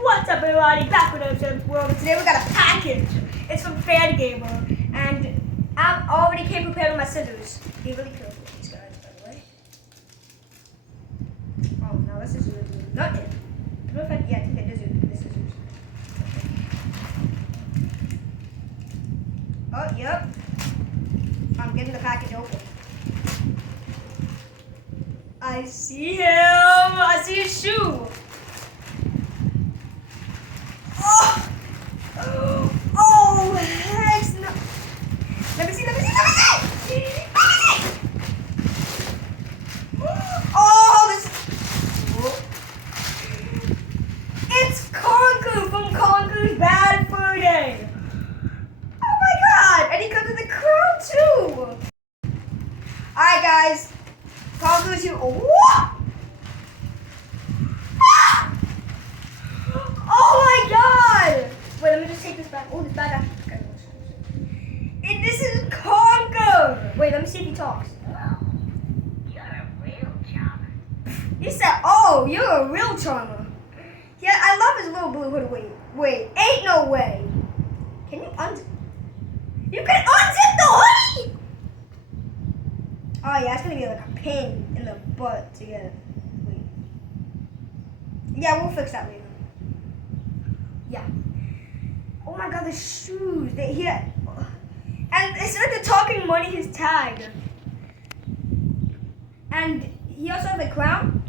What's up, everybody? Back with Ocean's World. Today we got a package. It's from Fan Gamer, and I already came prepared with my scissors. Be really careful with these guys, by the way. Oh no, this is not it. I don't know if I think that the scissors. Oh, yep. I'm getting the package open. I see him. I see his shoe. Oh, heck no. Let me see. Oh, this. It's Conker from Conker's Bad Fur Day. Oh my god. And he comes with a crown too. Alright, guys. Conker's here. Oh, oh my god. Wait, let me just take this back. Oh, this bag actually kind of looks good. This is Conker! Wait, let me see if he talks. You're a real charmer. He said, oh, you're a real charmer. Yeah, I love his little blue hoodie. Wait, ain't no way. Can you unzip? You can unzip the hoodie? Oh yeah, it's gonna be like a pain in the butt to get it. Wait. Yeah, we'll fix that later. Yeah. Oh my god, the shoes. And instead of the talking money, his tag. And he also has a crown.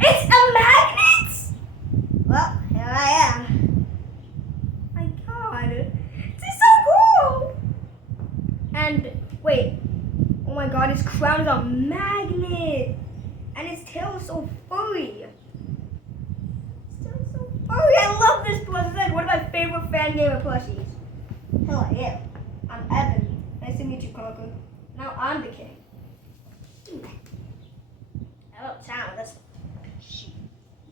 It's a magnet! Well, here I am. My god. This is so cool! And wait. Oh my god, his crown is a magnet. And his tail is so furry. I love this plush. It's like one of my favorite Fan Gamer plushies. Hell yeah. I'm Evan. Nice to meet you, Conker. Now I'm the king. Oh, sound. That's sheep.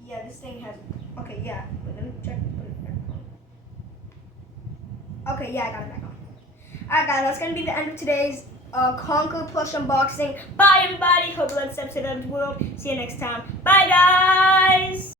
Yeah, this thing has. Okay, yeah. But let me check. Put it back on. Okay, yeah, I got it back on. Alright, guys, that's gonna be the end of today's Conker plush unboxing. Bye, everybody. Hope you liked this episode of the world. See you next time. Bye, guys.